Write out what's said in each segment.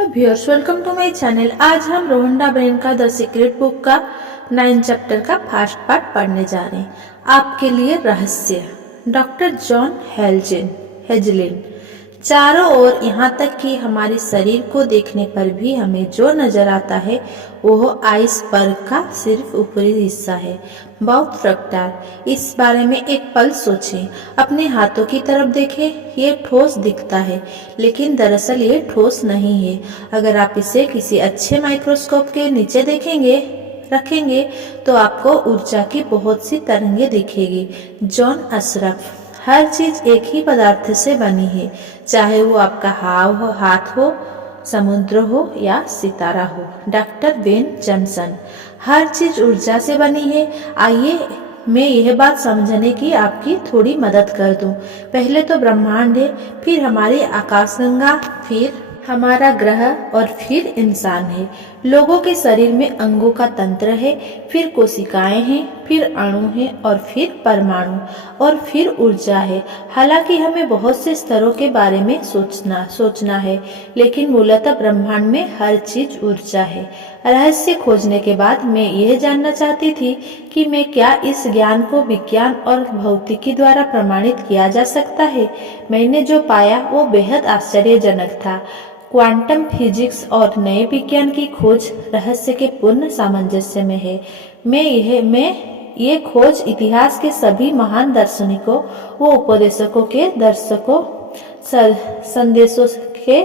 Hello viewers, welcome to my channel. आज हम Rhonda Byrne का द सीक्रेट बुक का 9 चैप्टर का फर्स्ट पार्ट पढ़ने जा रहे हैं। आपके लिए रहस्य, डॉक्टर जॉन हेजलिन। चारों ओर, यहाँ तक कि हमारे शरीर को देखने पर भी हमें जो नजर आता है वो आइसबर्ग का सिर्फ ऊपरी हिस्सा है, बहुत फ्रैक्टाइल। इस बारे में एक पल सोचें। अपने हाथों की तरफ देखें, ये ठोस दिखता है लेकिन दरअसल ये ठोस नहीं है। अगर आप इसे किसी अच्छे माइक्रोस्कोप के नीचे रखेंगे तो आपको ऊर्जा की बहुत सी तरंगें दिखेगी। जॉन अशरफ। हर चीज एक ही पदार्थ से बनी है, चाहे वो आपका हाथ हो, समुद्र हो या सितारा हो। Doctor Ben Jonson. हर चीज ऊर्जा से बनी है। आइए मैं यह बात समझने की आपकी थोड़ी मदद कर दूं। पहले तो ब्रह्मांड है, फिर हमारी आकाशगंगा, फिर हमारा ग्रह और फिर इंसान है। लोगों के शरीर में अंगों का तंत्र है, फिर कोशिकाएं हैं, फिर अणु हैं और फिर परमाणु और फिर ऊर्जा है। हालांकि हमें बहुत से स्तरों के बारे में सोचना है, लेकिन मूलतः ब्रह्मांड में हर चीज ऊर्जा है। रहस्य खोजने के बाद मैं यह जानना चाहती थी कि क्या इस ज्ञान को विज्ञान और भौतिकी द्वारा प्रमाणित किया जा सकता है। मैंने जो पाया वो बेहद आश्चर्यजनक था। क्वांटम फिजिक्स और नए विज्ञान की खोज रहस्य के पूर्ण सामंजस्य में है। मैं ये खोज इतिहास के सभी महान दार्शनिकों व उपदेशकों के संदेशों के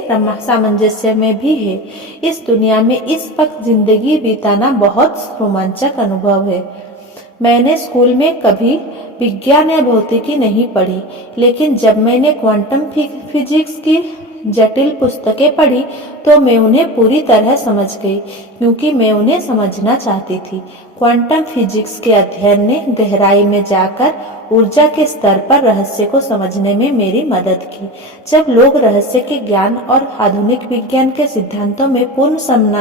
सामंजस्य में भी है। इस दुनिया में इस वक्त जिंदगी बिताना बहुत रोमांचक अनुभव है। मैंने स्कूल में कभी विज्ञान या भौतिकी नहीं पढ़ी, लेकिन जब मैंने क्वांटम फिजिक्स की जटिल पुस्तकें पढ़ी तो मैं उन्हें पूरी तरह समझ गई, क्योंकि मैं उन्हें समझना चाहती थी। क्वांटम फिजिक्स के अध्ययन ने गहराई में जाकर ऊर्जा के स्तर पर रहस्य को समझने में मेरी मदद की। जब लोग रहस्य के ज्ञान और आधुनिक विज्ञान के सिद्धांतों में पूर्ण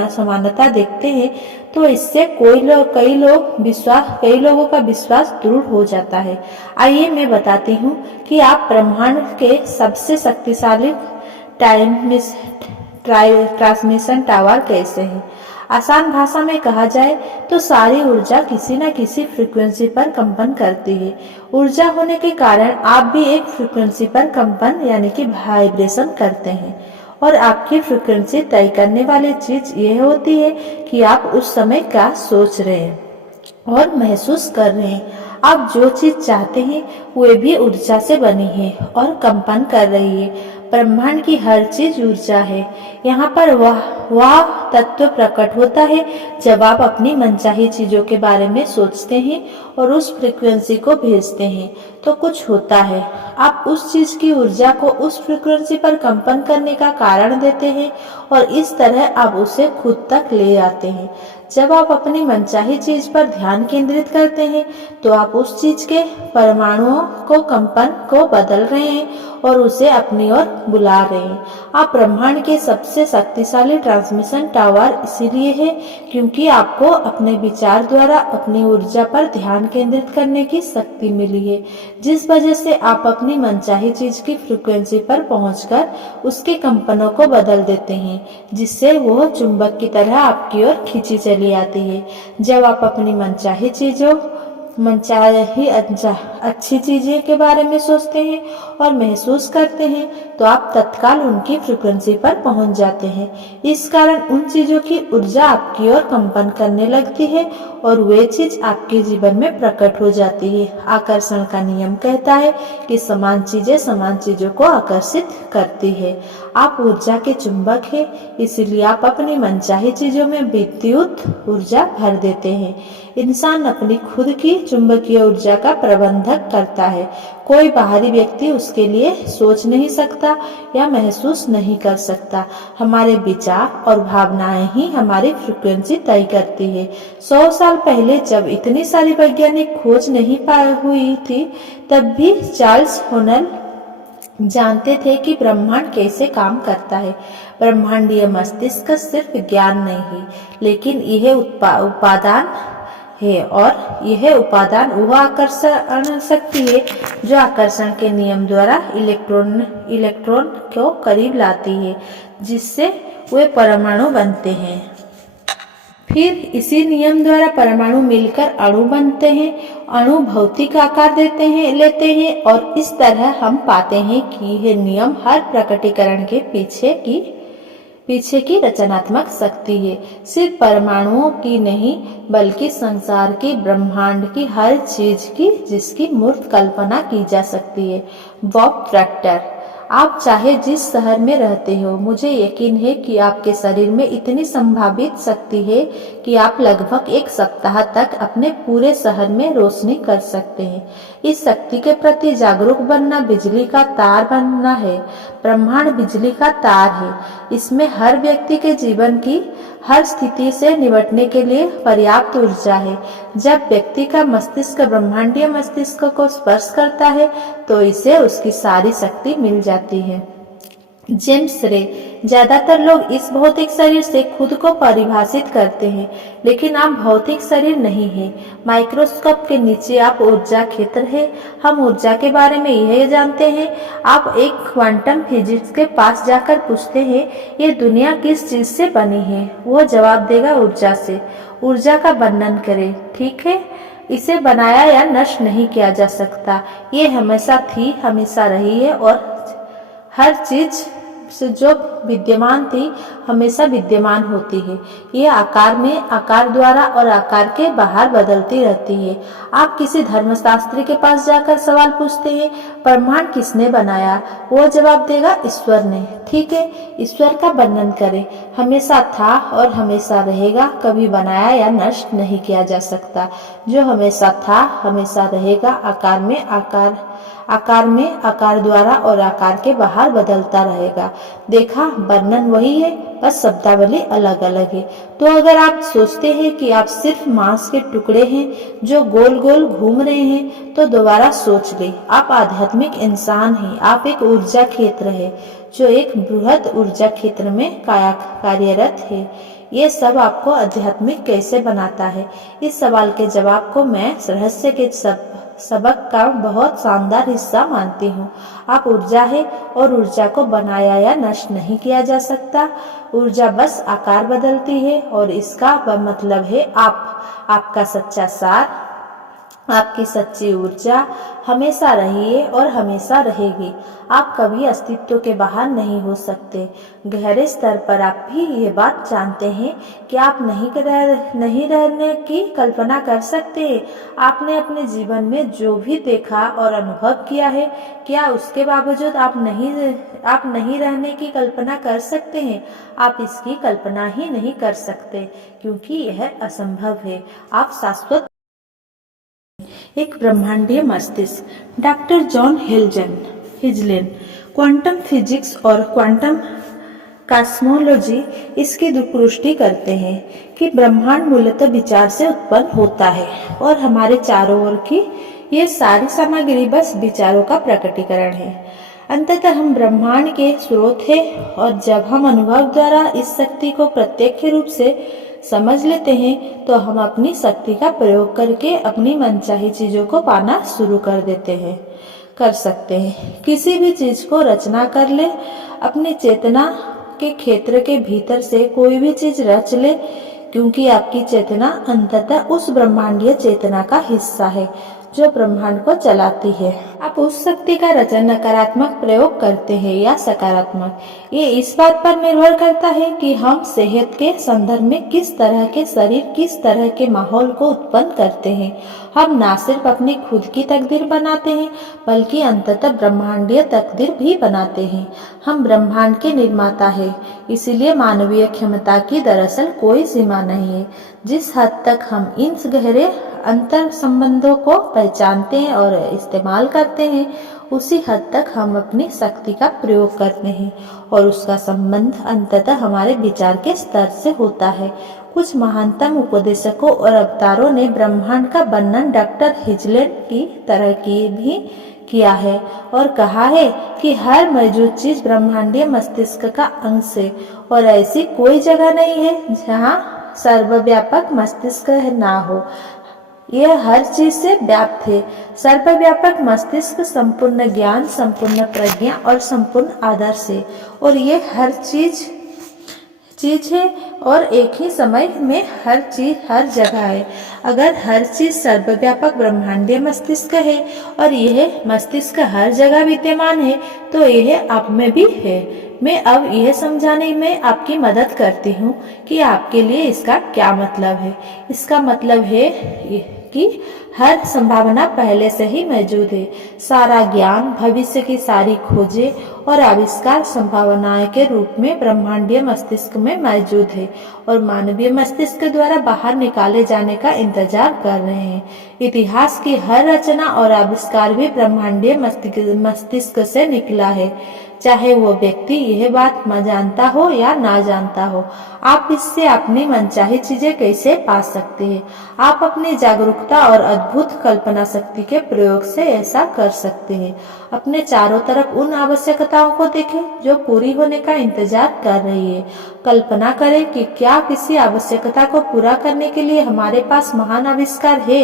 समानता देखते हैं तो इससे कई लोगों का विश्वास दृढ़ हो जाता है। आइए मैं बताती हूँ कि आप ब्रह्मांड के सबसे शक्तिशाली ट्रांसमिशन टावर कैसे है। आसान भाषा में कहा जाए तो सारी ऊर्जा किसी न किसी फ्रीक्वेंसी पर कंपन करती है। ऊर्जा होने के कारण आप भी एक फ्रीक्वेंसी पर कंपन यानी कि वाइब्रेशन करते हैं, और आपकी फ्रीक्वेंसी तय करने वाली चीज यह होती है कि आप उस समय क्या सोच रहे हैं और महसूस कर रहे हैं। आप जो चीज चाहते हैं वे भी ऊर्जा से बनी है और कंपन कर रही है। ब्रह्मांड की हर चीज ऊर्जा है। यहाँ पर वह तत्व प्रकट होता है जब आप अपनी मनचाही चीजों के बारे में सोचते हैं और उस फ्रीक्वेंसी को भेजते हैं तो कुछ होता है। आप उस चीज की ऊर्जा को उस फ्रीक्वेंसी पर कंपन करने का कारण देते हैं और इस तरह आप उसे खुद तक ले आते हैं। जब आप अपनी मनचाही चीज पर ध्यान केंद्रित करते हैं तो आप उस चीज के परमाणुओं को कंपन को बदल रहे हैं और उसे अपनी ओर बुला रहे हैं। आप ब्रह्मांड के सबसे शक्तिशाली ट्रांसमिशन टावर इसीलिए है क्योंकि आपको अपने विचार द्वारा अपनी ऊर्जा पर ध्यान केंद्रित करने की शक्ति मिली है, जिस वजह से आप अपनी मनचाही चीज की फ्रीक्वेंसी पर पहुंचकर उसके कंपनों को बदल देते हैं, जिससे वह चुंबक की तरह आपकी ओर खींची चली आती है। जब आप अपनी मनचाही अच्छी चीजें के बारे में सोचते हैं और महसूस करते हैं तो आप तत्काल उनकी फ्रीक्वेंसी पर पहुंच जाते हैं। इस कारण उन चीजों की ऊर्जा आपकी ओर कंपन करने लगती है और वे चीज आपके जीवन में प्रकट हो जाती है। आकर्षण का नियम कहता है कि समान चीजें समान चीजों को आकर्षित करती है। आप ऊर्जा के चुंबक हैं, इसलिए आप अपनी मनचाही चीजों में विद्युत ऊर्जा भर देते हैं। इंसान अपनी खुद की चुंबकीय ऊर्जा का प्रबंधक करता है। कोई बाहरी व्यक्ति उसके लिए सोच नहीं सकता या महसूस नहीं कर सकता। हमारे विचार और भावनाएं ही हमारी फ्रीक्वेंसी तय करती है। 100 साल पहले जब इतनी सारी वैज्ञानिक खोज नहीं हुई थी, तब भी चार्ल्स होनल जानते थे कि ब्रह्मांड कैसे काम करता है। ब्रह्मांडीय मस्तिष्क सिर्फ ज्ञान नहीं है, लेकिन यह उपादान है, और यह उपादान वह आकर्षण शक्ति है जो आकर्षण के नियम द्वारा इलेक्ट्रॉन को करीब लाती है, जिससे वे परमाणु बनते हैं। फिर इसी नियम द्वारा परमाणु मिलकर अणु बनते हैं। अणु भौतिक आकार लेते हैं और इस तरह हम पाते हैं कि यह नियम हर प्रकटीकरण के पीछे की रचनात्मक शक्ति है। सिर्फ परमाणुओं की नहीं बल्कि संसार की, ब्रह्मांड की, हर चीज की जिसकी मूर्त कल्पना की जा सकती है। Bob Procter. आप चाहे जिस शहर में रहते हो, मुझे यकीन है कि आपके शरीर में इतनी संभावित शक्ति है कि आप लगभग एक सप्ताह तक अपने पूरे शहर में रोशनी कर सकते हैं। इस शक्ति के प्रति जागरूक बनना बिजली का तार बनना है। ब्रह्मांड बिजली का तार है। इसमें हर व्यक्ति के जीवन की हर स्थिति से निपटने के लिए पर्याप्त ऊर्जा है। जब व्यक्ति का मस्तिष्क ब्रह्मांडीय मस्तिष्क को स्पर्श करता है तो इसे उसकी सारी शक्ति मिल जाती है। जेम्स रे। ज्यादातर लोग इस भौतिक शरीर से खुद को परिभाषित करते हैं, लेकिन आप भौतिक शरीर नहीं है। माइक्रोस्कोप के नीचे आप ऊर्जा क्षेत्र है। हम ऊर्जा के बारे में यह जानते हैं। आप एक क्वांटम फिजिक्स के पास जाकर पूछते हैं, ये दुनिया किस चीज से बनी है? वो जवाब देगा, ऊर्जा से। ऊर्जा का वर्णन करें, ठीक है? इसे बनाया या नष्ट नहीं किया जा सकता। ये हमेशा थी, हमेशा रही है और हर चीज से जो विद्यमान थी हमेशा विद्यमान होती है। ये आकार में, आकार द्वारा और आकार के बाहर बदलती रहती है। आप किसी धर्मशास्त्री के पास जाकर सवाल पूछते हैं, ब्रह्मांड किसने बनाया? वो जवाब देगा, ईश्वर ने। ठीक है, ईश्वर का वर्णन करें। हमेशा था और हमेशा रहेगा, कभी बनाया या नष्ट नहीं किया जा सकता। जो हमेशा था हमेशा रहेगा, आकार में, आकार द्वारा और आकार के बाहर बदलता रहेगा। देखा, वर्णन वही है, बस शब्दावली अलग अलग है। तो अगर आप सोचते हैं कि आप सिर्फ मांस के टुकड़े हैं जो गोल गोल घूम रहे हैं, तो दोबारा सोच ले, आप आध्यात्मिक इंसान हैं। आप एक ऊर्जा क्षेत्र है जो एक बृहद ऊर्जा क्षेत्र में कार्यरत है। ये सब आपको आध्यात्मिक कैसे बनाता है? इस सवाल के जवाब को मैं रहस्य के सबक का बहुत शानदार हिस्सा मानती हूँ। आप ऊर्जा है और ऊर्जा को बनाया या नष्ट नहीं किया जा सकता। ऊर्जा बस आकार बदलती है और इसका मतलब है आपका सच्चा सार, आपकी सच्ची ऊर्जा हमेशा रही है और हमेशा रहेगी। आप कभी अस्तित्व के बाहर नहीं हो सकते। गहरे स्तर पर आप भी ये बात जानते हैं कि आप नहीं रहने की कल्पना कर सकते हैं। आपने अपने जीवन में जो भी देखा और अनुभव किया है, क्या उसके बावजूद आप नहीं रहने की कल्पना कर सकते हैं? आप इसकी कल्पना ही नहीं कर सकते क्योंकि यह असंभव है। आप शाश्वत। एक ब्रह्मांडीय मस्तिष्क। डॉक्टर जॉन हिजलेन क्वांटम फिजिक्स और क्वांटम कॉस्मोलॉजी इसकी पुष्टि करते हैं कि ब्रह्मांड मूलतः विचार से उत्पन्न होता है और हमारे चारों ओर की ये सारी सामग्री बस विचारों का प्रकटीकरण है। अंततः हम ब्रह्मांड के स्रोत हैं और जब हम अनुभव द्वारा इस शक्ति को प्रत्यक्ष रूप से समझ लेते हैं तो हम अपनी शक्ति का प्रयोग करके अपनी मनचाही चीजों को पाना शुरू कर सकते हैं। किसी भी चीज को रचना कर ले, अपनी चेतना के क्षेत्र के भीतर से कोई भी चीज रच ले, क्योंकि आपकी चेतना अंततः उस ब्रह्मांडीय चेतना का हिस्सा है जो ब्रह्मांड को चलाती है। आप उस शक्ति का नकारात्मक प्रयोग करते हैं या सकारात्मक, ये इस बात पर निर्भर करता है कि हम सेहत के संदर्भ में किस तरह के शरीर, किस तरह के माहौल को उत्पन्न करते हैं। हम न सिर्फ अपनी खुद की तकदीर बनाते हैं बल्कि अंततः ब्रह्मांडीय तकदीर भी बनाते हैं। हम ब्रह्मांड के निर्माता हैं, इसलिए मानवीय क्षमता की दरअसल कोई सीमा नहीं है। जिस हद तक हम इन गहरे अंतर संबंधों को पहचानते हैं और इस्तेमाल करते हैं, उसी हद तक हम अपनी शक्ति का प्रयोग करते हैं और उसका संबंध अंततः हमारे विचार के स्तर से होता है। कुछ महानतम उपदेशकों और अवतारों ने ब्रह्मांड का वर्णन डॉक्टर हिजलेन की तरह भी किया है और कहा है कि हर मौजूद चीज ब्रह्मांडीय मस्तिष्क का अंश है और ऐसी कोई जगह नहीं है जहाँ सर्वव्यापक मस्तिष्क ना हो। यह हर चीज से व्याप्त है। सर्वव्यापक मस्तिष्क संपूर्ण ज्ञान, संपूर्ण प्रज्ञा और संपूर्ण आदर्श है और ये हर चीज चीज है और एक ही समय में हर चीज हर जगह है। अगर हर चीज सर्वव्यापक ब्रह्मांडीय मस्तिष्क है और यह मस्तिष्क हर जगह विद्यमान है तो यह आप में भी है। मैं अब यह समझाने में आपकी मदद करती हूँ कि आपके लिए इसका क्या मतलब है। इसका मतलब है कि हर संभावना पहले से ही मौजूद है। सारा ज्ञान, भविष्य की सारी खोजें और आविष्कार संभावनाएं के रूप में ब्रह्मांडीय मस्तिष्क में मौजूद है और मानवीय मस्तिष्क द्वारा बाहर निकाले जाने का इंतजार कर रहे हैं। इतिहास की हर रचना और आविष्कार भी ब्रह्मांडीय मस्तिष्क से निकला है, चाहे वो व्यक्ति यह बात जानता हो या ना जानता हो। आप इससे अपनी मनचाही चीजें कैसे पा सकते हैं? आप अपनी जागरूकता और अद्भुत कल्पना शक्ति के प्रयोग से ऐसा कर सकते हैं। अपने चारों तरफ उन आवश्यकताओं को देखें जो पूरी होने का इंतजार कर रही है। कल्पना करें कि क्या किसी आवश्यकता को पूरा करने के लिए हमारे पास महान आविष्कार है।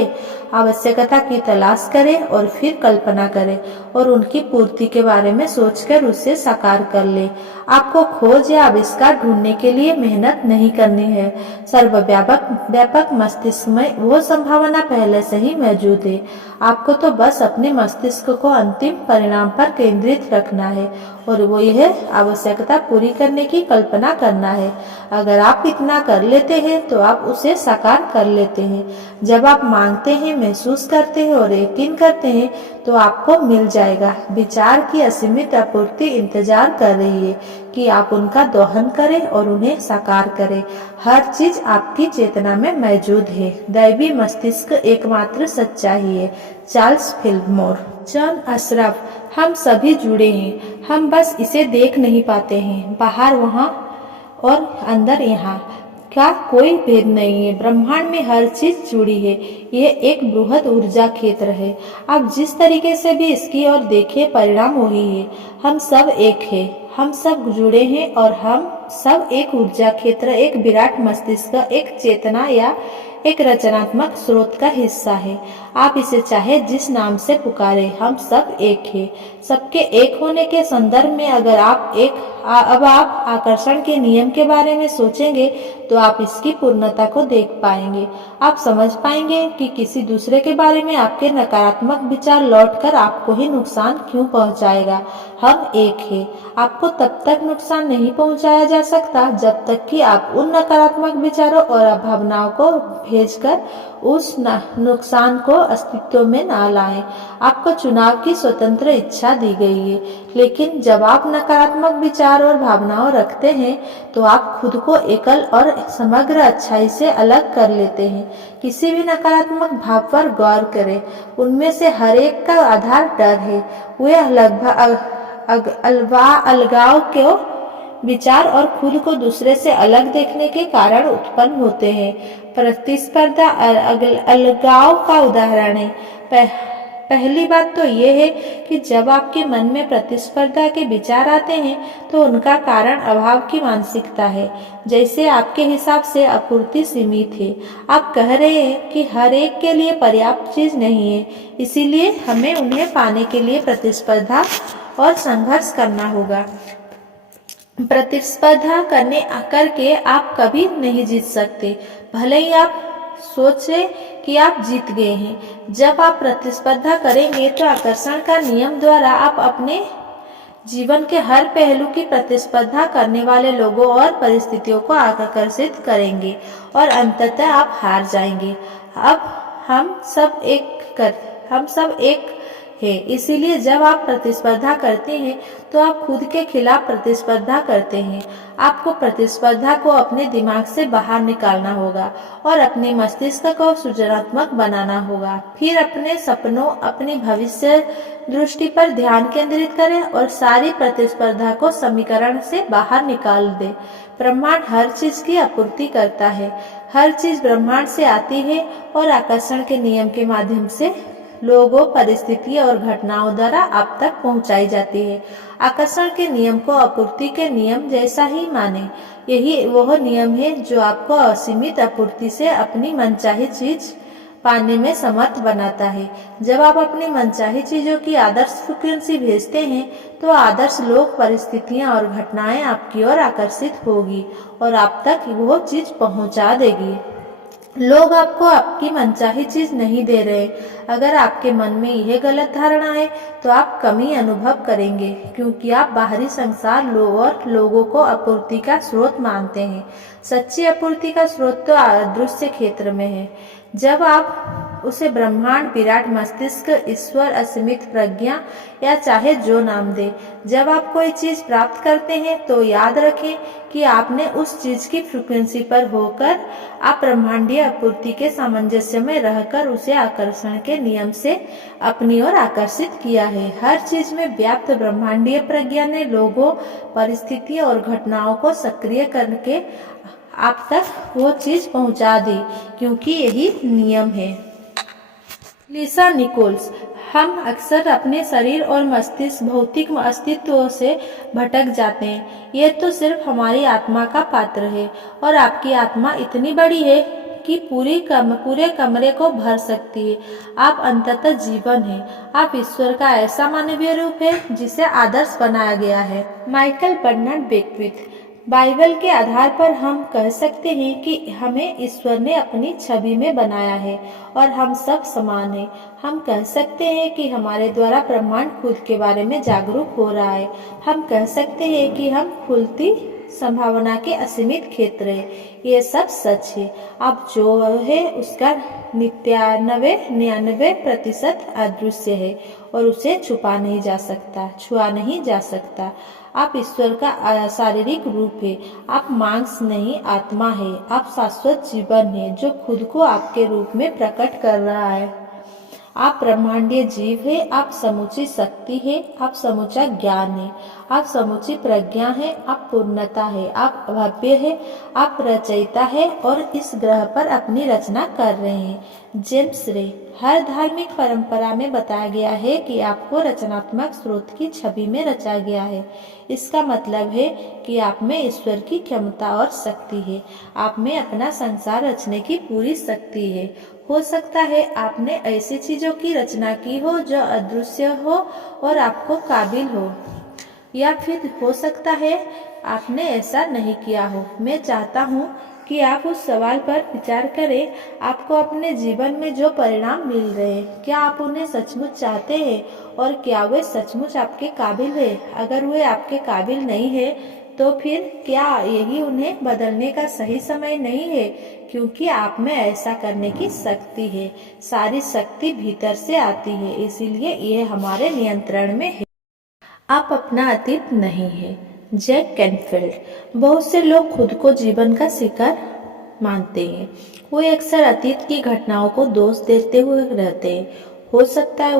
आवश्यकता की तलाश करें और फिर कल्पना करें और उनकी पूर्ति के बारे में सोचकर उसे साकार कर ले। आपको खोज या आविष्कार ढूंढने के लिए मेहनत नहीं करनी है। सर्वव्यापक मस्तिष्क में वो संभावना पहले से ही मौजूद है। आपको तो बस अपने मस्तिष्क को अंतिम परिणाम पर केंद्रित रखना है और वो यह आवश्यकता पूरी करने की कल्पना करना है। अगर आप इतना कर लेते हैं तो आप उसे साकार कर लेते हैं। जब आप मांगते हैं, महसूस करते हैं और यकीन करते हैं तो आपको मिल जाएगा। विचार की असीमित आपूर्ति इंतजार कर रही है कि आप उनका दोहन करें और उन्हें साकार करें। हर चीज आपकी चेतना में मौजूद है। दैवी मस्तिष्क एकमात्र सच्चाई है। Charles Fillmore. जॉन अशरफ। हम सभी जुड़े हैं, हम बस इसे देख नहीं पाते हैं। बाहर वहाँ और अंदर यहाँ का कोई भेद नहीं है। ब्रह्मांड में हर चीज जुड़ी है। यह एक बृहद ऊर्जा क्षेत्र है। आप जिस तरीके से भी इसकी ओर देखें, परिणाम वही है। हम सब एक है, हम सब जुड़े हैं और हम सब एक ऊर्जा क्षेत्र, एक विराट मस्तिष्क, एक चेतना या एक रचनात्मक स्रोत का हिस्सा है। आप इसे चाहे जिस नाम से पुकारे, हम सब एक है। सबके एक होने के संदर्भ में अगर अब आप आकर्षण के नियम के बारे में सोचेंगे तो आप इसकी पूर्णता को देख पाएंगे। आप समझ पाएंगे कि किसी दूसरे के बारे में आपके नकारात्मक विचार लौटकर आपको ही नुकसान क्यों पहुंचाएगा। हम एक है। आपको तब तक नुकसान नहीं पहुंचाया जा सकता जब तक कि आप उन नकारात्मक विचारों और भावनाओं को भेजकर उस नुकसान को अस्तित्व में ना लाएं। आपको चुनाव की स्वतंत्र इच्छा दी गई है, लेकिन जब आप नकारात्मक विचार और भावनाओं रखते हैं तो आप खुद को एकल और समग्र अच्छाई से अलग कर लेते हैं। किसी भी नकारात्मक भाव पर गौर करें। उनमें से हर एक का आधार डर है। वे लगभग अलगाव के विचार और खुद को दूसरे से अलग देखने के कारण उत्पन्न होते हैं। प्रतिस्पर्धा अलगाव का उदाहरण है। पहली बात तो यह है कि जब आपके मन में प्रतिस्पर्धा के विचार आते हैं तो उनका कारण अभाव की मानसिकता है। जैसे आपके हिसाब से आपूर्ति सीमित है। आप कह रहे हैं कि हर एक के लिए पर्याप्त चीज नहीं है, इसीलिए हमें उन्हें पाने के लिए प्रतिस्पर्धा और संघर्ष करना होगा। प्रतिस्पर्धा करके आप कभी नहीं जीत सकते, भले ही आप सोचे कि आप जीत गए हैं। जब आप प्रतिस्पर्धा करेंगे तो आकर्षण का नियम द्वारा आप अपने जीवन के हर पहलू की प्रतिस्पर्धा करने वाले लोगों और परिस्थितियों को आकर्षित करेंगे और अंततः आप हार जाएंगे। अब हम सब एक है। इसीलिए जब आप प्रतिस्पर्धा करते हैं तो आप खुद के खिलाफ प्रतिस्पर्धा करते हैं। आपको प्रतिस्पर्धा को अपने दिमाग से बाहर निकालना होगा और अपने मस्तिष्क को सृजनात्मक बनाना होगा। फिर अपने सपनों, अपनी भविष्य दृष्टि पर ध्यान केंद्रित करें और सारी प्रतिस्पर्धा को समीकरण से बाहर निकाल दें। ब्रह्मांड हर चीज की आपूर्ति करता है। हर चीज ब्रह्मांड से आती है और आकर्षण के नियम के माध्यम से लोगों, परिस्थितियों और घटनाओं द्वारा आप तक पहुंचाई जाती है। आकर्षण के नियम को आपूर्ति के नियम जैसा ही माने। यही वह नियम है जो आपको असीमित आपूर्ति से अपनी मनचाही चीज पाने में समर्थ बनाता है। जब आप अपनी मनचाही चीजों की आदर्श फ्रीक्वेंसी भेजते हैं तो आदर्श लोग, परिस्थितियां और घटनाएं आपकी ओर आकर्षित होगी और आप तक वो चीज पहुंचा देगी। लोग आपको आपकी मनचाही चीज नहीं दे रहे। अगर आपके मन में यह गलत धारणा है तो आप कमी अनुभव करेंगे, क्योंकि आप बाहरी संसार और लोगों को आपूर्ति का स्रोत मानते हैं। सच्ची आपूर्ति का स्रोत तो अदृश्य क्षेत्र में है। जब आप उसे ब्रह्मांड, विराट मस्तिष्क, ईश्वर, असीमित प्रज्ञा या चाहे जो नाम दे, जब आप कोई चीज प्राप्त करते हैं तो याद रखें कि आपने उस चीज की फ्रीक्वेंसी पर होकर आप ब्रह्मांडीय आपूर्ति के सामंजस्य में रहकर उसे आकर्षण के नियम से अपनी ओर आकर्षित किया है। हर चीज में व्याप्त ब्रह्मांडीय प्रज्ञा ने लोगों, परिस्थितियों और घटनाओं को सक्रिय करके आप तक वो चीज पहुंचा दी, क्योंकि यही नियम है। लिसा निकोल्स। हम अक्सर अपने शरीर और मस्तिष्क, भौतिक अस्तित्व से भटक जाते हैं। ये तो सिर्फ हमारी आत्मा का पात्र है और आपकी आत्मा इतनी बड़ी है कि पूरे कमरे को भर सकती है। आप अंततः जीवन हैं। आप ईश्वर का ऐसा मानवीय रूप है जिसे आदर्श बनाया गया है। Michael Bernard Beckwith. बाइबल के आधार पर हम कह सकते हैं कि हमें ईश्वर ने अपनी छवि में बनाया है और हम सब समान हैं। हम कह सकते हैं कि हमारे द्वारा ब्रह्मांड खुद के बारे में जागरूक हो रहा है। हम कह सकते हैं कि हम खुलती संभावना के असीमित क्षेत्र है। ये सब सच है। अब जो है उसका 99% अदृश्य है और उसे छुपा नहीं जा सकता, छुआ नहीं जा सकता। आप ईश्वर का शारीरिक रूप है। आप मांस नहीं, आत्मा है। आप शाश्वत जीवन है जो खुद को आपके रूप में प्रकट कर रहा है। आप ब्रह्मांडीय जीव है। आप समूची शक्ति है। आप समूचा ज्ञान है। आप समूची प्रज्ञा है। आप पूर्णता है। आप भव्य है। आप रचयिता है और इस ग्रह पर अपनी रचना कर रहे हैं। जेम्स रे। हर धार्मिक परंपरा में बताया गया है कि आपको रचनात्मक स्रोत की छवि में रचा गया है। इसका मतलब है कि आप में ईश्वर की क्षमता और शक्ति है। आप में अपना संसार रचने की पूरी शक्ति है। हो सकता है आपने ऐसी चीजों की रचना की हो जो अदृश्य हो और आपको काबिल हो, या फिर हो सकता है आपने ऐसा नहीं किया हो। मैं चाहता हूँ कि आप उस सवाल पर विचार करें। आपको अपने जीवन में जो परिणाम मिल रहे हैं, क्या आप उन्हें सचमुच चाहते हैं और क्या वे सचमुच आपके काबिल है? अगर वे आपके काबिल नहीं है तो फिर क्या यही उन्हें बदलने का सही समय नहीं है? क्योंकि आप में ऐसा करने की शक्ति है। सारी शक्ति भीतर से आती है, इसीलिए यह हमारे नियंत्रण में है। आप अपना अतीत नहीं है। Jack Canfield. बहुत से लोग खुद को जीवन का शिकार मानते हैं। वे अक्सर अतीत की घटनाओं को दोष देते हुए रहते हैं। हो सकता है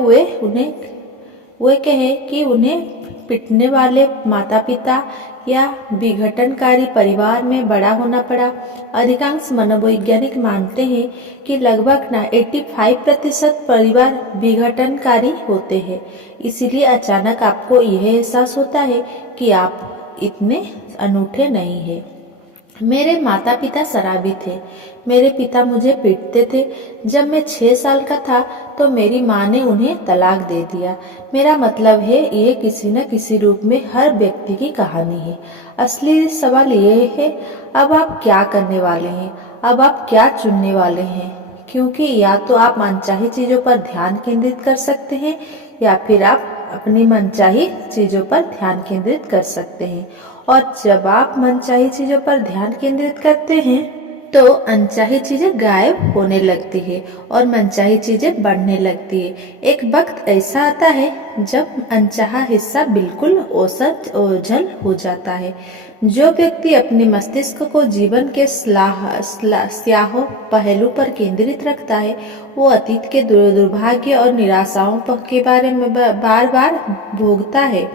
वे कहें कि उन्हें पिटने वाले माता पिता या विघटनकारी परिवार में बड़ा होना पड़ा। अधिकांश मनोवैज्ञानिक मानते हैं कि लगभग 85% परिवार विघटनकारी होते हैं। इसीलिए अचानक आपको यह एहसास होता है कि आप इतने अनूठे नहीं हैं। मेरे माता पिता शराबी थे। मेरे पिता मुझे पीटते थे। जब मैं 6 साल का था तो मेरी माँ ने उन्हें तलाक दे दिया। मेरा मतलब है ये किसी न किसी रूप में हर व्यक्ति की कहानी है। असली सवाल ये है, अब आप क्या करने वाले हैं? अब आप क्या चुनने वाले हैं? क्योंकि या तो आप मनचाही चीजों पर ध्यान केंद्रित कर सकते हैं या फिर आप अपनी मनचाही चीजों पर ध्यान केंद्रित कर सकते हैं। और जब आप मनचाही चीजों पर ध्यान केंद्रित करते हैं तो अनचाही चीजें गायब होने लगती है और मनचाही चीजें बढ़ने लगती है। एक वक्त ऐसा आता है जब अनचाहा हिस्सा बिल्कुल ओझल हो जाता है। जो व्यक्ति अपने मस्तिष्क को जीवन के स्याह पहलू पर केंद्रित रखता है, वो अतीत के दुर्भाग्य और निराशाओं के बारे में बार बार भोगता है।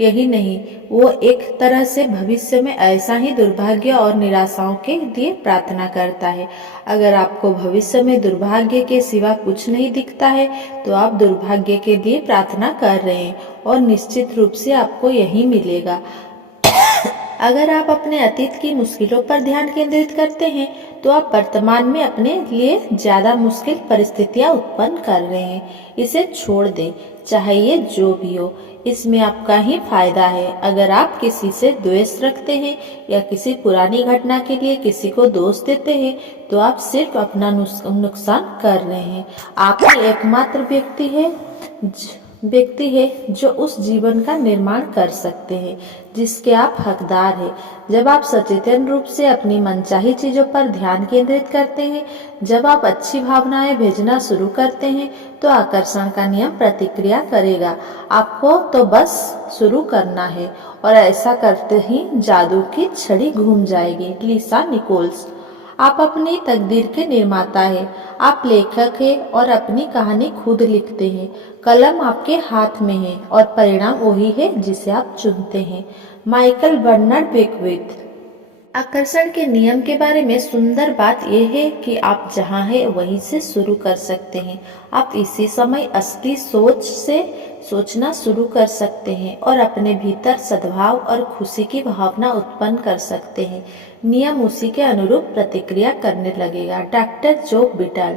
यही नहीं, वो एक तरह से भविष्य में ऐसा ही दुर्भाग्य और निराशाओं के लिए प्रार्थना करता है। अगर आपको भविष्य में दुर्भाग्य के सिवा कुछ नहीं दिखता है तो आप दुर्भाग्य के लिए प्रार्थना कर रहे हैं और निश्चित रूप से आपको यही मिलेगा। अगर आप अपने अतीत की मुश्किलों पर ध्यान केंद्रित करते हैं तो आप वर्तमान में अपने लिए ज्यादा मुश्किल परिस्थितियां उत्पन्न कर रहे हैं। इसे छोड़ दें, चाहे ये जो भी हो, इसमें आपका ही फायदा है। अगर आप किसी से द्वेष रखते हैं या किसी पुरानी घटना के लिए किसी को दोष देते हैं तो आप सिर्फ अपना नुकसान कर रहे हैं। आप ही एकमात्र व्यक्ति है जो उस जीवन का निर्माण कर सकते हैं जिसके आप हकदार हैं। जब आप सचेतन रूप से अपनी मनचाही चीजों पर ध्यान केंद्रित करते हैं, जब आप अच्छी भावनाएं भेजना शुरू करते हैं तो आकर्षण का नियम प्रतिक्रिया करेगा। आपको तो बस शुरू करना है और ऐसा करते ही जादू की छड़ी घूम जाएगी। लिसा निकोल्स। आप अपनी तकदीर के निर्माता हैं। आप लेखक हैं और अपनी कहानी खुद लिखते हैं। कलम आपके हाथ में है और परिणाम वही है जिसे आप चुनते हैं। Michael Bernard Beckwith. आकर्षण के नियम के बारे में सुंदर बात यह है कि आप जहां हैं वहीं से शुरू कर सकते हैं। आप इसी समय असली सोच से सोचना शुरू कर सकते हैं और अपने भीतर सद्भाव और खुशी की भावना उत्पन्न कर सकते हैं। नियम उसी के अनुरूप प्रतिक्रिया करने लगेगा। डॉक्टर जो बिटल।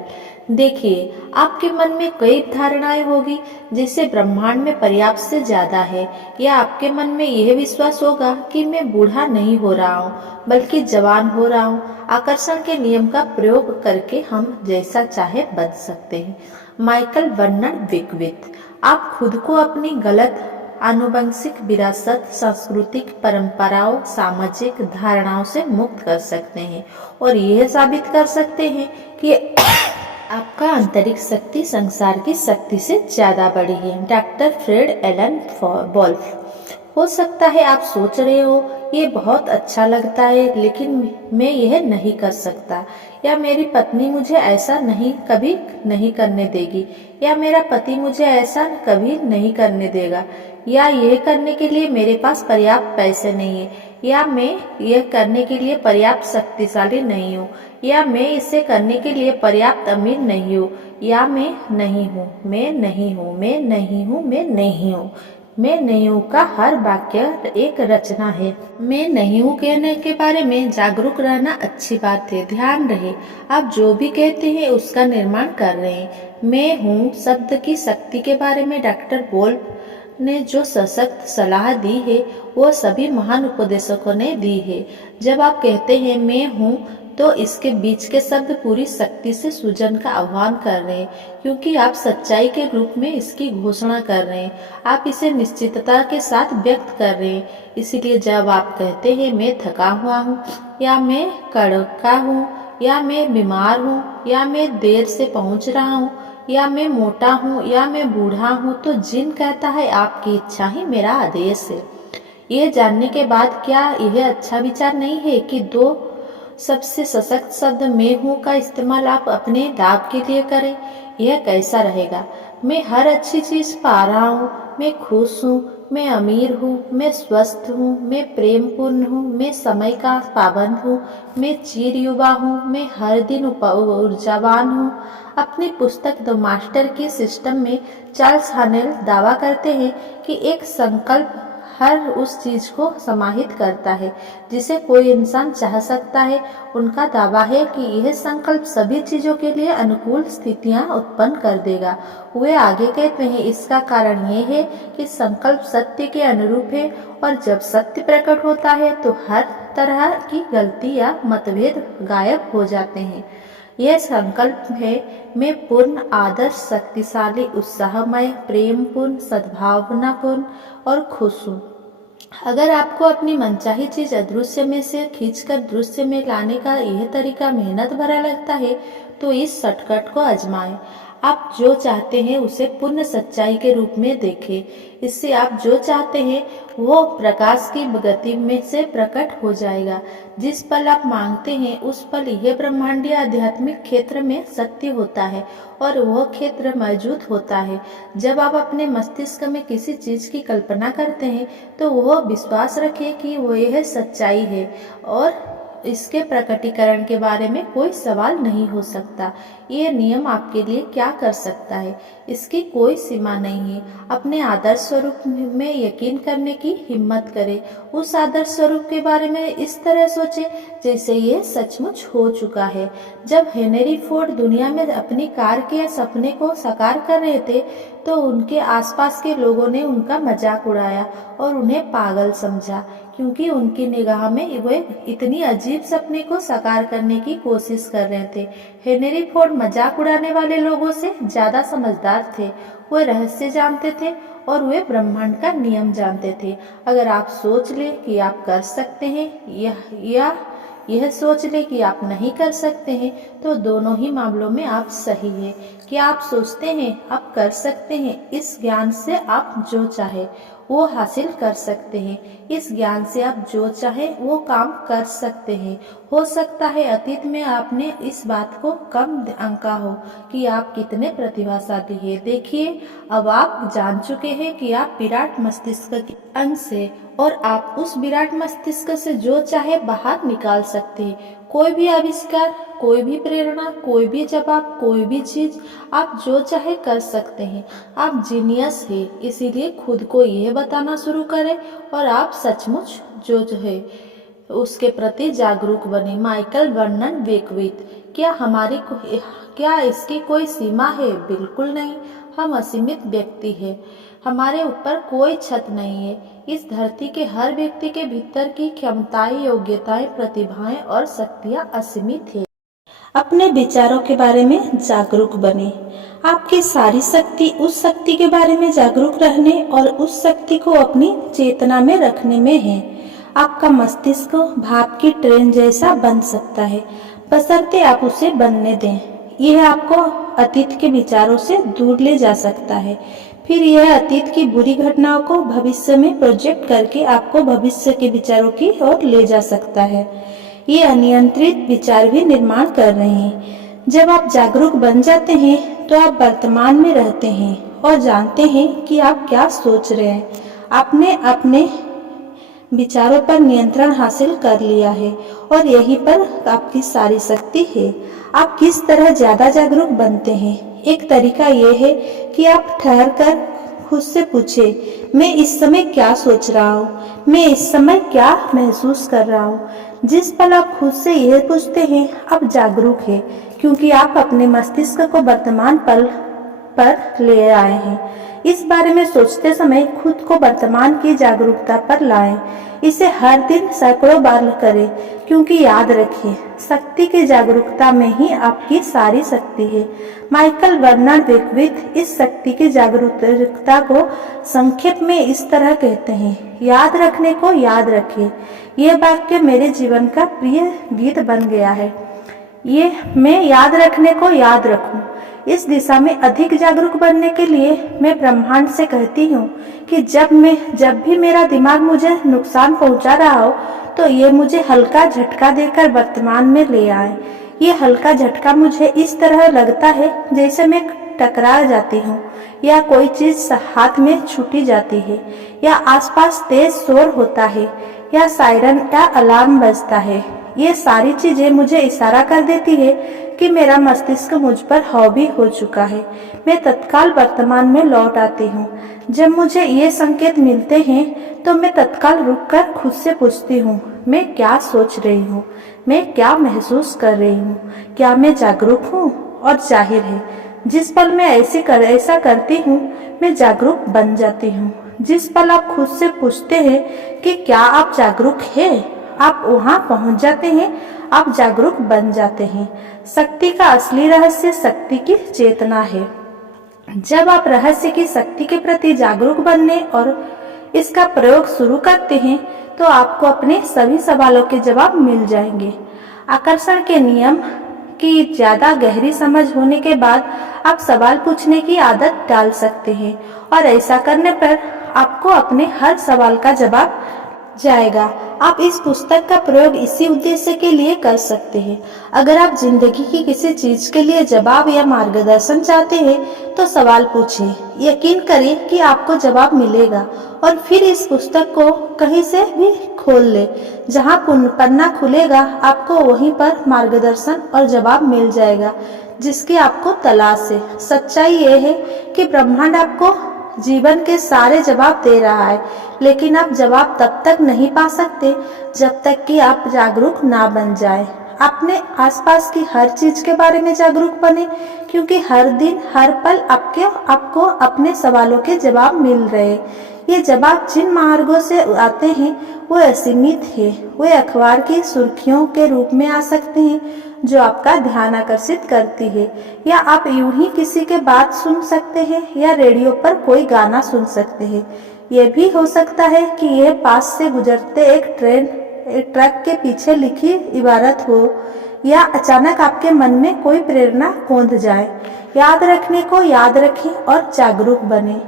देखिए, आपके मन में कई धारणाएं होगी जैसे ब्रह्मांड में पर्याप्त से ज्यादा है, या आपके मन में यह विश्वास होगा कि मैं बूढ़ा नहीं हो रहा हूँ बल्कि जवान हो रहा हूँ। आकर्षण के नियम का प्रयोग करके हम जैसा चाहे बन सकते हैं। Michael Bernard Beckwith. आप खुद को अपनी गलत आनुवंशिक विरासत, सांस्कृतिक परंपराओं, सामाजिक धारणाओं से मुक्त कर सकते हैं और यह साबित कर सकते हैं कि आपका आंतरिक शक्ति संसार की शक्ति से ज्यादा बड़ी है। Doctor Fred Alan Wolf. हो सकता है आप सोच रहे हो ये बहुत अच्छा लगता है लेकिन मैं यह नहीं कर सकता, या मेरी पत्नी मुझे ऐसा कभी नहीं करने देगी, या मेरा पति मुझे ऐसा कभी नहीं करने देगा, या यह करने के लिए मेरे पास पर्याप्त पैसे नहीं है, या मैं यह करने के लिए पर्याप्त शक्तिशाली नहीं हूँ, या मैं इसे करने के लिए पर्याप्त अमीर नहीं हूँ, या मैं नहीं हूँ, मैं नहीं हूँ, मैं नहीं हूँ, मैं नहीं हूँ। मैं नहीं हूँ का हर वाक्य एक रचना है। मैं नहीं हूँ कहने के बारे में जागरूक रहना अच्छी बात है। ध्यान रहे, आप जो भी कहते हैं उसका निर्माण कर रहे हैं। मैं हूँ शब्द की शक्ति के बारे में डॉक्टर वोल्फ ने जो सशक्त सलाह दी है वो सभी महान उपदेशकों ने दी है। जब आप कहते हैं मैं हूँ तो इसके बीच के शब्द पूरी शक्ति से सृजन का आह्वान कर रहे हैं, क्योंकि आप सच्चाई के रूप में इसकी घोषणा कर रहे हैं। आप इसे निश्चितता के साथ व्यक्त कर रहे हैं। इसलिए जब आप कहते हैं मैं थका हुआ हूँ, या मैं कड़का हूँ, या मैं बीमार हूँ, या मैं देर से पहुँच रहा हूँ, या मैं मोटा हूँ, या मैं बूढ़ा हूँ, तो जिन कहता है आपकी इच्छा ही मेरा आदेश है। यह जानने के बाद क्या यह अच्छा विचार नहीं है कि दो सबसे सशक्त शब्द मैं हूँ का इस्तेमाल आप अपने लाभ के लिए करें? यह कैसा रहेगा? मैं हर अच्छी चीज पा रहा हूँ, मैं खुश हूँ, मैं अमीर हूँ, मैं स्वस्थ हूँ, मैं प्रेमपूर्ण हूँ, मैं समय का पाबंद हूँ, मैं चिर युवा हूँ, मैं हर दिन ऊर्जावान हूँ। अपनी पुस्तक द मास्टर की सिस्टम में चार्ल्स हानेल दावा करते हैं कि एक संकल्प हर उस चीज को समाहित करता है जिसे कोई इंसान चाह सकता है। उनका दावा है कि यह संकल्प सभी चीजों के लिए अनुकूल स्थितियां उत्पन्न कर देगा। वे आगे कहते हैं इसका कारण यह है कि संकल्प सत्य के अनुरूप है, और जब सत्य प्रकट होता है तो हर तरह की गलती या मतभेद गायब हो जाते हैं। यह संकल्प है मैं पूर्ण, आदर्श, शक्तिशाली, उत्साहमय, प्रेमपूर्ण, सद्भावनापूर्ण और खुश हूँ। अगर आपको अपनी मनचाही चीज अदृश्य में से खींचकर दृश्य में लाने का यह तरीका मेहनत भरा लगता है तो इस शॉर्टकट को आजमाएं। आप जो चाहते हैं उसे पूर्ण सच्चाई के रूप में देखें। इससे आप जो चाहते हैं वो प्रकाश की गति में से प्रकट हो जाएगा। जिस पल आप मांगते हैं उस पल यह ब्रह्मांडीय आध्यात्मिक क्षेत्र में सत्य होता है और वह क्षेत्र मौजूद होता है। जब आप अपने मस्तिष्क में किसी चीज की कल्पना करते हैं तो वह विश्वास रखें कि वो यह सच्चाई है और इसके प्रकटीकरण के बारे में कोई सवाल नहीं हो सकता। ये नियम आपके लिए क्या कर सकता है, इसकी कोई सीमा नहीं है। अपने आदर्श स्वरूप में यकीन करने की हिम्मत करें। उस आदर्श स्वरूप के बारे में इस तरह सोचें जैसे ये सचमुच हो चुका है। जब हेनरी फोर्ड दुनिया में अपनी कार के सपने को साकार कर रहे थे तो उनके आसपास के लोगों ने उनका मजाक उड़ाया और उन्हें पागल समझा, क्योंकि उनकी निगाह में वे इतनी अजीब सपने को साकार करने की कोशिश कर रहे थे। हेनरी फोर्ड मजाक उड़ाने वाले लोगों से ज्यादा समझदार थे। वे रहस्य जानते थे और वे ब्रह्मांड का नियम जानते थे। अगर आप सोच लें कि आप कर सकते हैं या यह सोच ले कि आप नहीं कर सकते हैं, तो दोनों ही मामलों में आप सही हैं। कि आप सोचते हैं आप कर सकते हैं, इस ज्ञान से आप जो चाहे वो हासिल कर सकते हैं। इस ज्ञान से आप जो चाहे वो काम कर सकते हैं। हो सकता है अतीत में आपने इस बात को कम आंका हो कि आप कितने प्रतिभाशाली हैं। देखिए, अब आप जान चुके हैं कि आप विराट मस्तिष्क के अंश हैं और आप उस विराट मस्तिष्क से जो चाहे बाहर निकाल सकते हैं। कोई भी आविष्कार, कोई भी प्रेरणा, कोई भी जवाब, कोई भी चीज आप जो चाहे कर सकते हैं। आप जीनियस हैं, इसीलिए खुद को यह बताना शुरू करें और आप सचमुच जो है उसके प्रति जागरूक बने। Michael Vernon Beckwith. क्या इसकी कोई सीमा है? बिल्कुल नहीं। हम असीमित व्यक्ति हैं। हमारे ऊपर कोई छत नहीं है। इस धरती के हर व्यक्ति के भीतर की क्षमताएं, योग्यताएं, प्रतिभाएं और शक्तियां असीमित है। अपने विचारों के बारे में जागरूक बने। आपकी सारी शक्ति उस शक्ति के बारे में जागरूक रहने और उस शक्ति को अपनी चेतना में रखने में है। आपका मस्तिष्क भाप की ट्रेन जैसा बन सकता है, बशर्ते आप उसे बनने दें। यह आपको अतीत के विचारों से दूर ले जा सकता है। फिर यह अतीत की बुरी घटनाओं को भविष्य में प्रोजेक्ट करके आपको भविष्य के विचारों की ओर ले जा सकता है। ये अनियंत्रित विचार भी निर्माण कर रहे हैं। जब आप जागरूक बन जाते हैं तो आप वर्तमान में रहते हैं और जानते हैं कि आप क्या सोच रहे हैं। आपने अपने विचारों पर नियंत्रण हासिल कर लिया है और यहीं पर आपकी सारी शक्ति है। आप किस तरह ज्यादा जागरूक बनते हैं? एक तरीका यह है कि आप ठहर कर खुद से पूछे, मैं इस समय क्या सोच रहा हूँ, मैं इस समय क्या महसूस कर रहा हूँ। जिस पल आप खुद से यह पूछते हैं आप जागरूक हैं, क्योंकि आप अपने मस्तिष्क को वर्तमान पल पर ले आए हैं। इस बारे में सोचते समय खुद को वर्तमान की जागरूकता पर लाएं। इसे हर दिन सैकड़ों बार करें, क्योंकि याद रखिए शक्ति की जागरूकता में ही आपकी सारी शक्ति है। माइकल वर्नन बेकविथ इस शक्ति की जागरूकता को संक्षेप में इस तरह कहते हैं, याद रखने को याद रखें। यह वाक्य मेरे जीवन का प्रिय गीत बन गया है। ये मैं याद रखने को याद रखूं। इस दिशा में अधिक जागरूक बनने के लिए मैं ब्रह्मांड से कहती हूँ कि जब भी मेरा दिमाग मुझे नुकसान पहुँचा रहा हो तो ये मुझे हल्का झटका देकर वर्तमान में ले आए। ये हल्का झटका मुझे इस तरह लगता है जैसे मैं टकरा जाती हूँ या कोई चीज हाथ में छूटी जाती है या आसपास तेज शोर होता है या सायरन या अलार्म बजता है। ये सारी चीजें मुझे इशारा कर देती है कि मेरा मस्तिष्क मुझ पर हावी हो चुका है। मैं तत्काल वर्तमान में लौट आती हूँ। जब मुझे ये संकेत मिलते हैं तो मैं तत्काल रुककर खुद से पूछती हूँ, मैं क्या सोच रही हूँ, मैं क्या महसूस कर रही हूँ, क्या मैं जागरूक हूँ? और जाहिर है जिस पल मैं ऐसा करती हूँ मैं जागरूक बन जाती हूँ। जिस पल आप खुद से पूछते हैं कि क्या आप जागरूक हैं, आप वहां पहुंच जाते हैं, आप जागरूक बन जाते हैं। शक्ति का असली रहस्य शक्ति की चेतना है। जब आप रहस्य की शक्ति के प्रति जागरूक बनने और इसका प्रयोग शुरू करते हैं तो आपको अपने सभी सवालों के जवाब मिल जाएंगे। आकर्षण के नियम की ज्यादा गहरी समझ होने के बाद आप सवाल पूछने की आदत डाल सकते हैं और ऐसा करने पर आपको अपने हर सवाल का जवाब जाएगा। आप इस पुस्तक का प्रयोग इसी उद्देश्य के लिए कर सकते हैं। अगर आप जिंदगी की किसी चीज के लिए जवाब या मार्गदर्शन चाहते हैं तो सवाल पूछें। यकीन करें कि आपको जवाब मिलेगा और फिर इस पुस्तक को कहीं से भी खोल लें। जहां पन्ना खुलेगा आपको वहीं पर मार्गदर्शन और जवाब मिल जाएगा जिसकी आपको तलाश है। सच्चाई यह है कि ब्रह्मांड आपको जीवन के सारे जवाब दे रहा है, लेकिन आप जवाब तब तक नहीं पा सकते जब तक कि आप जागरूक ना बन जाए। अपने आसपास की हर चीज के बारे में जागरूक बने, क्योंकि हर दिन हर पल आपको अपने सवालों के जवाब मिल रहे। ये जवाब जिन मार्गों से आते हैं वो असीमित है। वे अखबार की सुर्खियों के रूप में आ सकते हैं जो आपका ध्यान आकर्षित करती है, या आप यूं ही किसी के बात सुन सकते हैं या रेडियो पर कोई गाना सुन सकते हैं। यह भी हो सकता है कि यह पास से गुजरते एक ट्रक के पीछे लिखी इबारत हो, या अचानक आपके मन में कोई प्रेरणा कौंध जाए। याद रखने को याद रखें और जागरूक बने।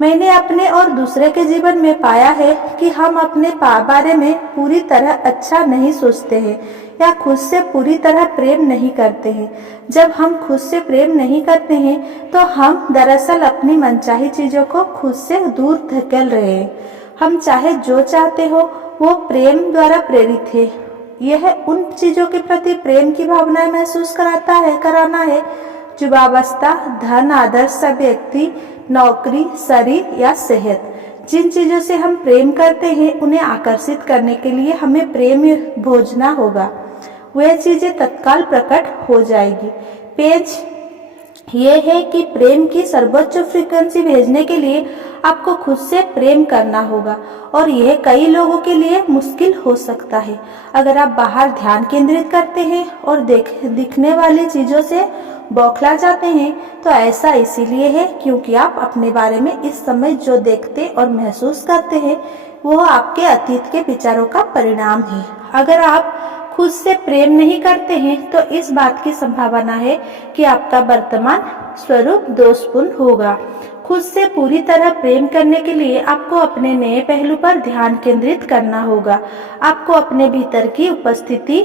मैंने अपने और दूसरे के जीवन में पाया है कि हम अपने बारे में पूरी तरह अच्छा नहीं सोचते हैं या खुद से पूरी तरह प्रेम नहीं करते हैं। जब हम खुद से प्रेम नहीं करते हैं तो हम दरअसल अपनी मनचाही चीजों को खुद से दूर धकेल रहे हैं। हम चाहे जो चाहते हो वो प्रेम द्वारा प्रेरित है। यह उन चीजों के प्रति प्रेम की भावनाएं महसूस कराना है जो वाबस्ता धन, आदर्श, व्यक्ति, नौकरी, शरीर या सेहत। जिन चीजों से हम प्रेम करते हैं उन्हें आकर्षित करने के लिए हमें प्रेम भोजना होगा। वह चीजें तत्काल प्रकट हो जाएगी। पेज यह है कि प्रेम की सर्वोच्च फ्रीक्वेंसी भेजने के लिए आपको खुद से प्रेम करना होगा, और यह कई लोगों के लिए मुश्किल हो सकता है। अगर आप बाहर ध्यान केंद्रित करते हैं और दिखने वाली चीजों से बौखला जाते हैं तो ऐसा इसीलिए है क्योंकि आप अपने बारे में इस समय जो देखते और महसूस करते हैं वो आपके अतीत के विचारों का परिणाम है। अगर आप खुद से प्रेम नहीं करते हैं तो इस बात की संभावना है कि आपका वर्तमान स्वरूप दोषपूर्ण होगा। खुद से पूरी तरह प्रेम करने के लिए आपको अपने नए पहलू पर ध्यान केंद्रित करना होगा। आपको अपने भीतर की उपस्थिति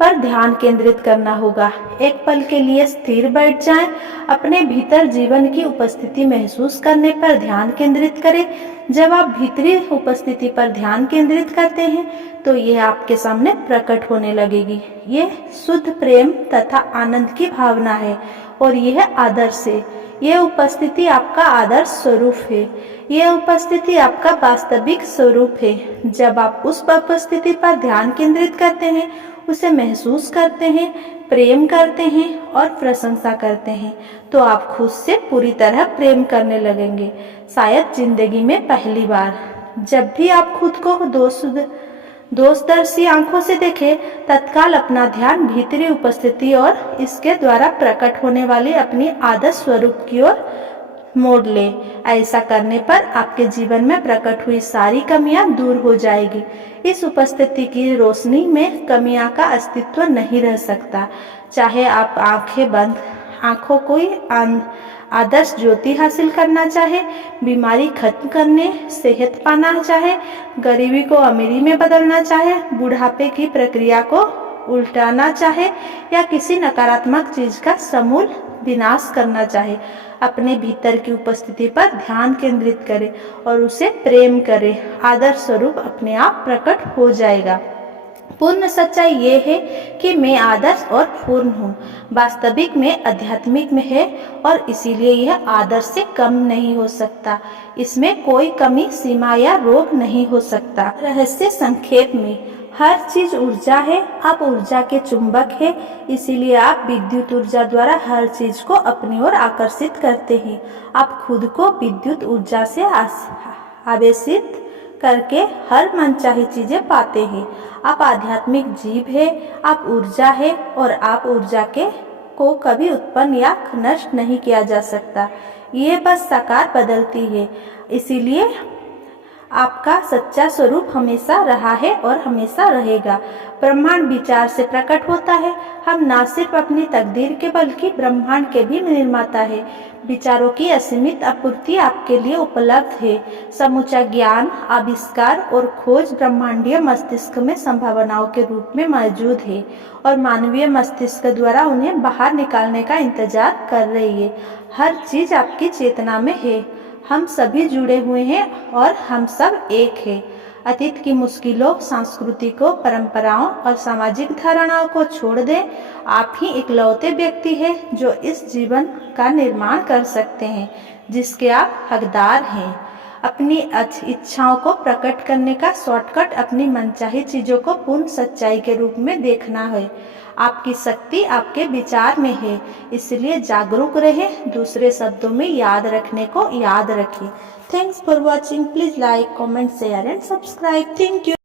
पर ध्यान केंद्रित करना होगा। एक पल के लिए स्थिर बैठ जाएं, अपने भीतर जीवन की उपस्थिति महसूस करने पर ध्यान केंद्रित करें। जब आप भीतरी उपस्थिति पर ध्यान केंद्रित करते हैं तो यह आपके सामने प्रकट होने लगेगी। यह शुद्ध प्रेम तथा आनंद की भावना है और यह आदर्श है। यह उपस्थिति आपका आदर्श स्वरूप है। यह उपस्थिति आपका वास्तविक स्वरूप है। जब आप उस उपस्थिति पर ध्यान केंद्रित करते हैं, उसे महसूस करते हैं, प्रेम करते हैं और प्रशंसा करते हैं तो आप खुद से पूरी तरह प्रेम करने लगेंगे। शायद जिंदगी में पहली बार। जब भी आप खुद को दोषदर्शी आंखों से देखें, तत्काल अपना ध्यान भीतरी उपस्थिति और इसके द्वारा प्रकट होने वाली अपनी आदर्श स्वरूप की ओर मोड़ ले। ऐसा करने पर आपके जीवन में प्रकट हुई सारी कमियां दूर हो जाएगी। इस उपस्थिति की रोशनी में कमियां का अस्तित्व नहीं रह सकता। चाहे आप आंखों कोई आदर्श ज्योति हासिल करना चाहे, बीमारी खत्म करने, सेहत पाना चाहे, गरीबी को अमीरी में बदलना चाहे, बुढ़ापे की प्रक्रिया को उल्टाना चाहे या किसी नकारात्मक चीज का समूल विनाश करना चाहे, अपने भीतर की उपस्थिति पर ध्यान केंद्रित करें और उसे प्रेम करें। आदर्श स्वरूप अपने आप प्रकट हो जाएगा। पूर्ण सच्चाई ये है कि मैं आदर्श और पूर्ण हूँ। वास्तविक में आध्यात्मिक में है और इसीलिए यह आदर्श से कम नहीं हो सकता। इसमें कोई कमी, सीमा या रोग नहीं हो सकता। रहस्य संक्षेप में, हर चीज ऊर्जा है। आप ऊर्जा के चुंबक है, इसीलिए आप विद्युत ऊर्जा द्वारा हर चीज को अपनी ओर आकर्षित करते हैं। आप खुद को विद्युत ऊर्जा से आवेशित करके हर मनचाही चीजें पाते हैं। आप आध्यात्मिक जीव है, आप ऊर्जा है और आप ऊर्जा को कभी उत्पन्न या नष्ट नहीं किया जा सकता। ये बस साकार बदलती है। इसीलिए आपका सच्चा स्वरूप हमेशा रहा है और हमेशा रहेगा। ब्रह्मांड विचार से प्रकट होता है। हम न सिर्फ अपनी तकदीर के बल्कि ब्रह्मांड के भी निर्माता है। विचारों की असीमित आपूर्ति आपके लिए उपलब्ध है। समूचा ज्ञान, आविष्कार और खोज ब्रह्मांडीय मस्तिष्क में संभावनाओं के रूप में मौजूद है और मानवीय मस्तिष्क द्वारा उन्हें बाहर निकालने का इंतजार कर रही है। हर चीज आपकी चेतना में है। हम सभी जुड़े हुए हैं और हम सब एक हैं। अतीत की मुश्किलों, सांस्कृतिकों, परंपराओं और सामाजिक धारणाओं को छोड़ दें। आप ही इकलौते व्यक्ति हैं जो इस जीवन का निर्माण कर सकते हैं जिसके आप हकदार हैं। अपनी इच्छाओं को प्रकट करने का शॉर्टकट अपनी मनचाही चीजों को पूर्ण सच्चाई के रूप में देखना है। आपकी शक्ति आपके विचार में है, इसलिए जागरूक रहें। दूसरे शब्दों में याद रखने को याद रखें। Thanks for watching. Please like, comment, share and subscribe. Thank you.